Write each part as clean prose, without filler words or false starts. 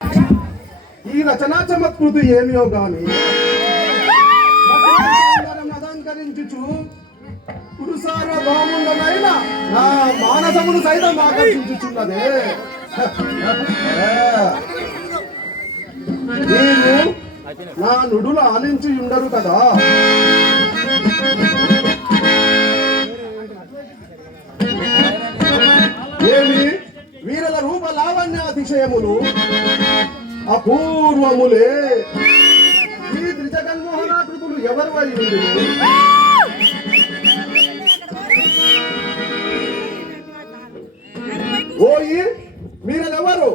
ఈ రచనా చమత్కృతి ఏమియో గాని అలంకరించుచు పురుషార్వభౌముండమైన నా మానసమును సైతం ఆకర్షించుచున్నదే. నీవు నా నుడులు ఆలించి ఉండరు కదా. ఏమి వీరల రూప లావణ్యాతిశయములు అపూర్వములే. ఈ త్రిజగన్మోహనాకృతులు ఎవరు అయి ఓయి మీరెవరు?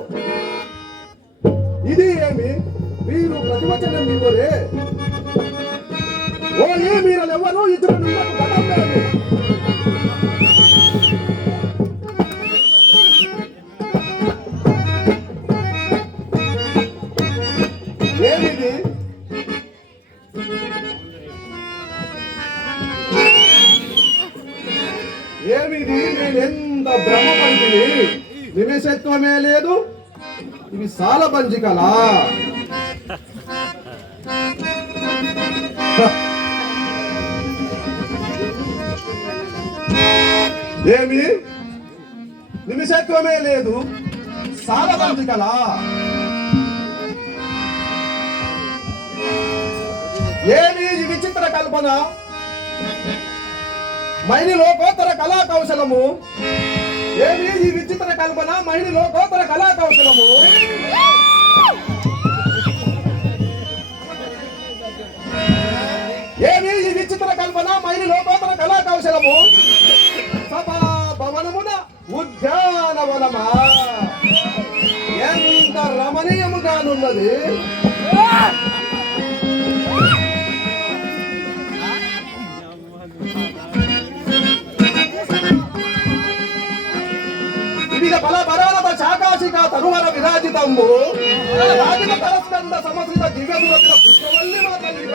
ఇది ఏమి మీరు ప్రతివచనం ఇవ్వరే? ఓయి మీరెవరు? ఇతరులు ఏమిది? ఏమిది? నేనెంత భ్రమపడితిని, నిమిషత్వమే లేదు. ఇవి సాలబంజికలా? ఏమి నిమిషత్వమే లేదు, సాలబంజికలా? ఏమి ఈ విచిత్ర కల్పన? మైని లోకోత్తర కళా కౌశలము. ఏమి ఈ విచిత్ర కల్పన? మైని లోకోత్తర కళా కౌశలము. ఏమి ఈ విచిత్ర కల్పన? మైని లోకోత్తర కళా కౌశలము. సభా భవనమున ఉద్యానవనమా ఎంత రమణీయముగానున్నది. వివిధ బలబరాలత శాకాశిక తరువర విరాజితంబు రాజిత తరస్కంద సమశ్రిత దివ్యదురతిన పుష్పవల్లి మా తల్లి